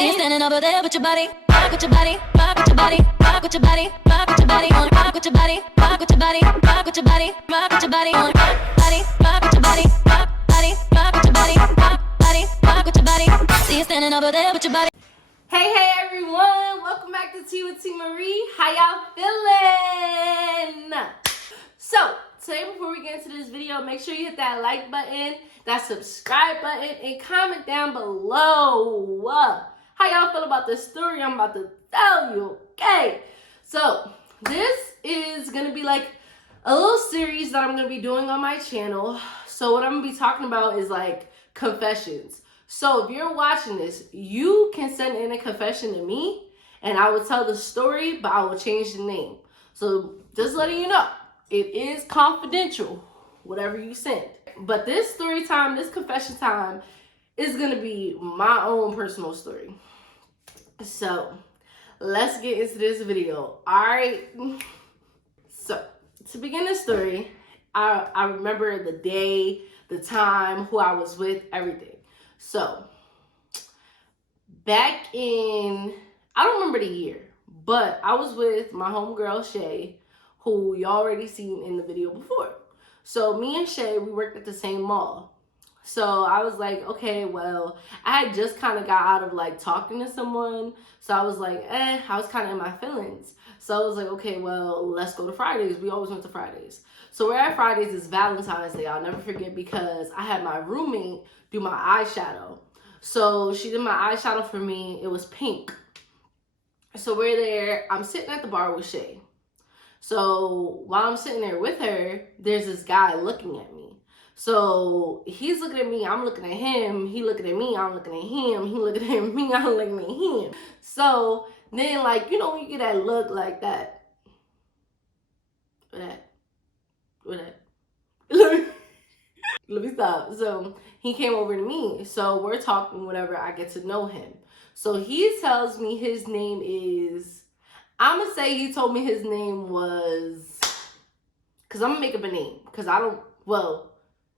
See you standing over there with your body, rock with your body, rock with your body, rock with your body, rock with your body, on rock with your body, rock with your body, rock with your body, rock with your body, on body, rock with your body, rock body, rock with your body, rock body, rock with your body. See you standing over there with your body. Hey everyone, welcome back to Tea with T Marie. How y'all feeling? So today, before we get into this video, make sure you hit that like button, that subscribe button, and comment down below how y'all feel about this story I'm about to tell you. Okay, so this is gonna be like a little series that I'm gonna be doing on my channel. So what I'm gonna be talking about is like confessions. So if you're watching this, you can send in a confession to me and I will tell the story, but I will change the name. So just letting you know, it is confidential, whatever you send. But this story time, this confession time, is gonna be my own personal story. So let's get into this video. All right. So to begin the story, I remember the day, the time, who I was with, everything. So back in, I don't remember the year, but I was with my homegirl Shay, who you already seen in the video before. So me and Shay, we worked at the same mall. So I was like, okay, well, I had just kind of got out of like talking to someone. So I was like, I was kind of in my feelings. So I was like, okay, well, let's go to Fridays. We always went to Fridays. So we're at Fridays, it's Valentine's Day. I'll never forget because I had my roommate do my eyeshadow. So she did my eyeshadow for me. It was pink. So we're there. I'm sitting at the bar with Shay. So while I'm sitting there with her, there's this guy looking at me. So he's looking at me, I'm looking at him, he looking at me, I'm looking at him, he looking at me, I'm looking at him. So then, like, you know, when you get that look like that, let me stop. So he came over to me. So we're talking, whatever, I get to know him. So he tells me his name is, I'm gonna say he told me his name was, because I'm gonna make up a name, because I don't, well,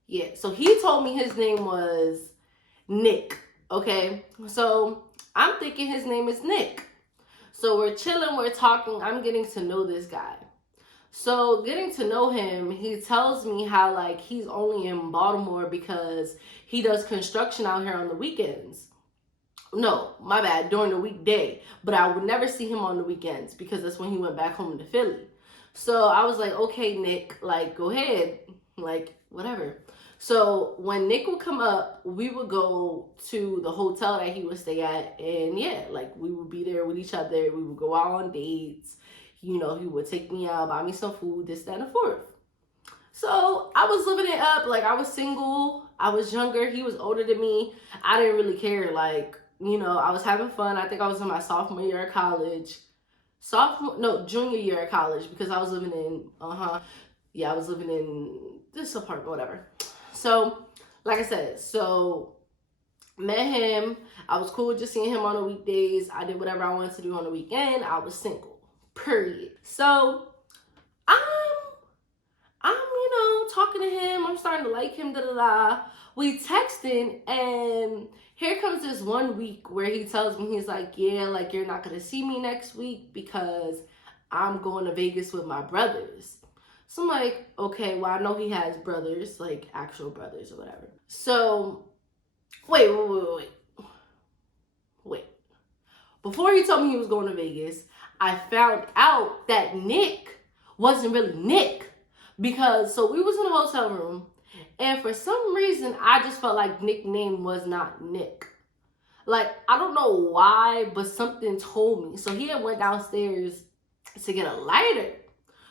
yeah. So he told me his name was Nick, okay? So I'm thinking his name is Nick. So we're chilling, we're talking, I'm getting to know this guy. So getting to know him, he tells me how like he's only in Baltimore because he does construction out here on the weekends. No, my bad, during the weekday. But I would never see him on the weekends because that's when he went back home to Philly. So I was like, okay, Nick, like, go ahead. Like, whatever. So when Nick would come up, we would go to the hotel that he would stay at. And yeah, like, we would be there with each other. We would go out on dates. You know, he would take me out, buy me some food, this, that, and the fourth. So I was living it up. Like, I was single. I was younger. He was older than me. I didn't really care. Like, you know, I was having fun. I think I was in my sophomore year of college. Junior year of college, because I was living in, I was living in this apartment, whatever. So, like I said, so met him. I was cool with just seeing him on the weekdays. I did whatever I wanted to do on the weekend. I was single, period. So, I'm, you know, talking to him. I'm starting to like him, We texting, and here comes this one week where he tells me, he's like, yeah, like, you're not going to see me next week because I'm going to Vegas with my brothers. So I'm like, okay, well, I know he has brothers, like actual brothers or whatever. So, wait. Before he told me he was going to Vegas, I found out that Nick wasn't really Nick. Because, so we was in a hotel room, and for some reason, I just felt like Nick's name was not Nick. Like, I don't know why, but something told me. So he had went downstairs to get a lighter.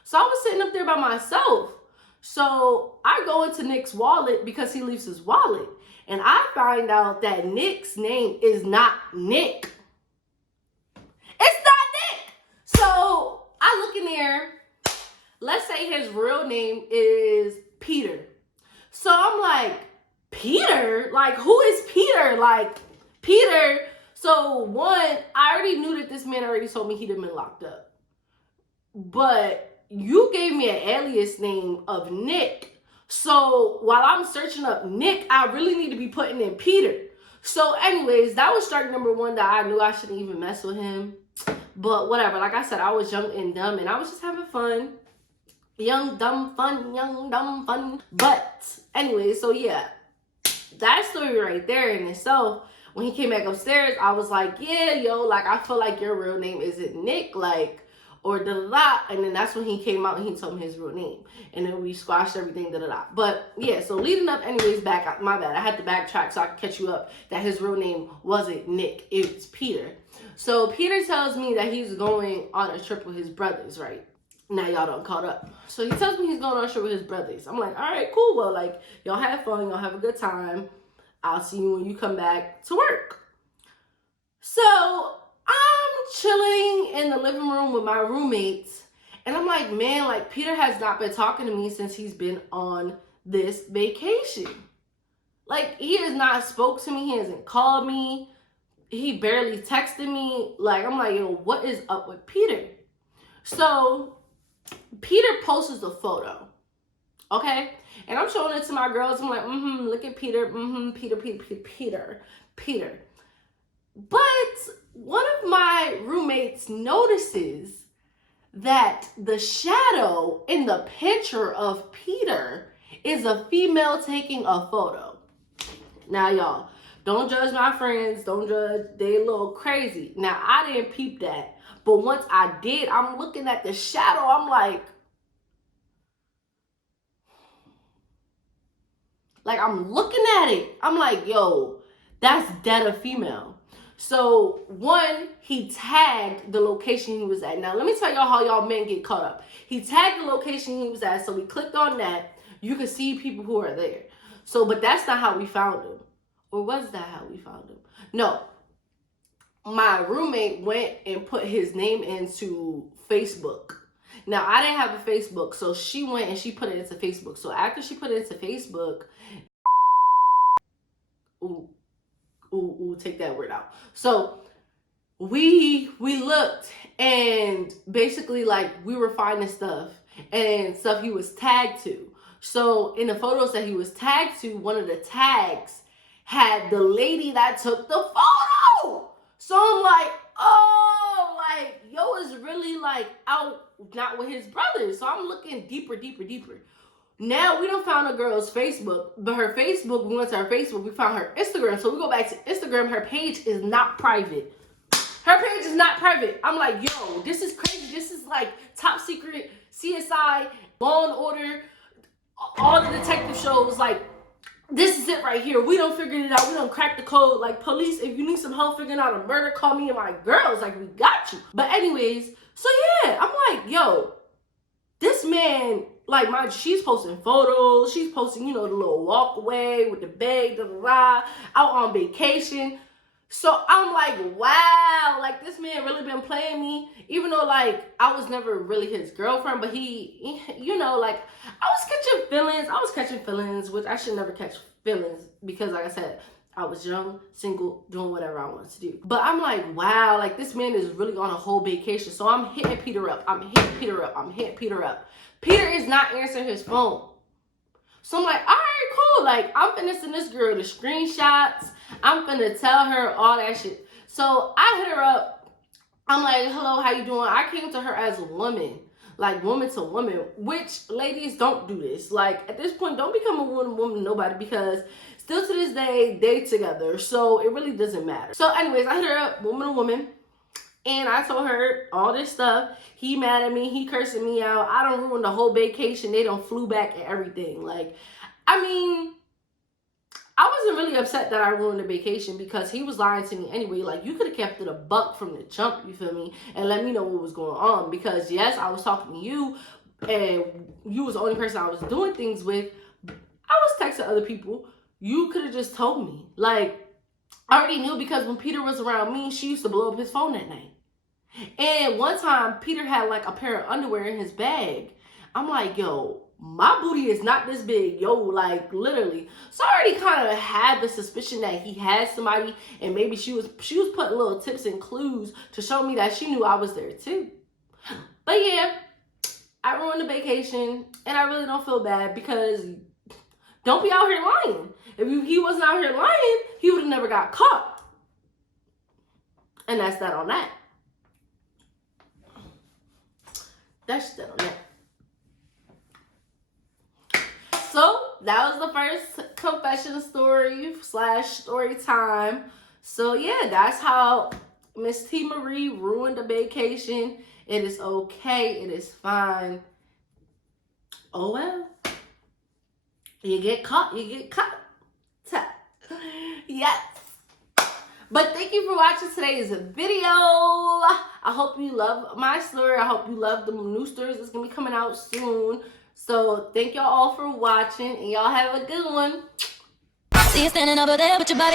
So I was sitting up there by myself. So I go into Nick's wallet because he leaves his wallet. And I find out that Nick's name is not Nick. It's not Nick. So I look in there. Let's say his real name is Peter. So I'm like, Peter? Like, who is Peter? Like, Peter. So one, I already knew that this man already told me he'd have been locked up. But you gave me an alias name of Nick. So while I'm searching up Nick, I really need to be putting in Peter. So anyways, that was strike number one that I knew I shouldn't even mess with him. But whatever, like I said, I was young and dumb and I was just having fun. Young, dumb, fun, young, dumb, fun. But anyway, so yeah, that story right there in itself, when he came back upstairs, I was like, yeah, yo, like, I feel like your real name isn't Nick, like, or da-da-da. And then that's when he came out and he told me his real name. And then we squashed everything, da-da-da. But yeah, so leading up anyways, back, my bad, I had to backtrack so I could catch you up that his real name wasn't Nick, it's Peter. So Peter tells me that he's going on a trip with his brothers, right? Now y'all done caught up. So he tells me he's going on a trip with his brothers. I'm like, all right, cool. Well, like, y'all have fun. Y'all have a good time. I'll see you when you come back to work. So I'm chilling in the living room with my roommates. And I'm like, man, like, Peter has not been talking to me since he's been on this vacation. Like, he has not spoke to me. He hasn't called me. He barely texted me. Like, I'm like, yo, what is up with Peter? So Peter posts the photo, okay? And I'm showing it to my girls. I'm like, look at Peter, Peter. But one of my roommates notices that the shadow in the picture of Peter is a female taking a photo. Now, y'all, don't judge my friends. Don't judge. They a little crazy. Now, I didn't peep that. But once I did, I'm looking at the shadow. I'm like, I'm looking at it. I'm like, yo, that's dead a female. So, one, he tagged the location he was at. Now, let me tell y'all how y'all men get caught up. He tagged the location he was at, so we clicked on that. You can see people who are there. So, but that's not how we found him. Or was that how we found him? No. My roommate went and put his name into Facebook. Now, I didn't have a Facebook, so she went and she put it into Facebook. So after she put it into Facebook, take that word out. So we looked, and basically, like, we were finding stuff and stuff he was tagged to. So in the photos that he was tagged to, one of the tags had the lady that took the photo. So I'm like, oh, like, yo is really, like, out not with his brothers. So I'm looking deeper. Now we done found a girl's Facebook, but her Facebook, we went to her Facebook, we found her Instagram. So we go back to Instagram, her page is not private. Her page is not private. I'm like, yo, this is crazy. This is like top secret, CSI, Law and Order, all the detective shows. Like, this is it right here. We done figured it out. We done cracked the code. Like, police, if you need some help figuring out a murder, call me and my girls. Like, we got you. But anyways, so yeah, I'm like, yo, this man, like, she's posting photos. She's posting, you know, the little walkway with the bag, out on vacation. So I'm like, wow, like, this man really been playing me, even though, like, I was never really his girlfriend, but he you know, like, I was catching feelings, which I should never catch feelings because, like I said, I was young, single, doing whatever I wanted to do. But I'm like, wow, like, this man is really on a whole vacation. So I'm hitting Peter up. Peter is not answering his phone. So I'm like, all right, cool. Like, I'm finna send this girl the screenshots. I'm finna tell her all that shit. So I hit her up. I'm like, hello, how you doing? I came to her as a woman, like, woman to woman, which, ladies, don't do this. Like, at this point, don't become a woman to nobody, because still to this day, they together. So it really doesn't matter. So anyways, I hit her up, woman to woman. And I told her all this stuff. He mad at me. He cursing me out. I done ruined the whole vacation. They done flew back and everything. Like, I mean, I wasn't really upset that I ruined the vacation because he was lying to me anyway. Like, you could have kept it a buck from the jump, you feel me? And let me know what was going on. Because, yes, I was talking to you, and you was the only person I was doing things with. I was texting other people. You could have just told me. Like, I already knew because when Peter was around me, she used to blow up his phone at night. And one time, Peter had, like, a pair of underwear in his bag. I'm like, yo, my booty is not this big, yo, like, literally. So I already kind of had the suspicion that he had somebody, and maybe she was putting little tips and clues to show me that she knew I was there too. But yeah, I ruined the vacation, and I really don't feel bad because don't be out here lying. he wasn't out here lying, he would have never got caught. And that's that on that. That's that on that. So that was the first confession story / story time. So yeah, that's how Miss T. Marie ruined a vacation. It is okay. It is fine. Oh well. You get caught. You get caught. Yes. But thank you for watching today's video. I hope you love my story. I hope you love the new stories that's going to be coming out soon. So thank y'all all for watching. And y'all have a good one. See you standing over there with your body.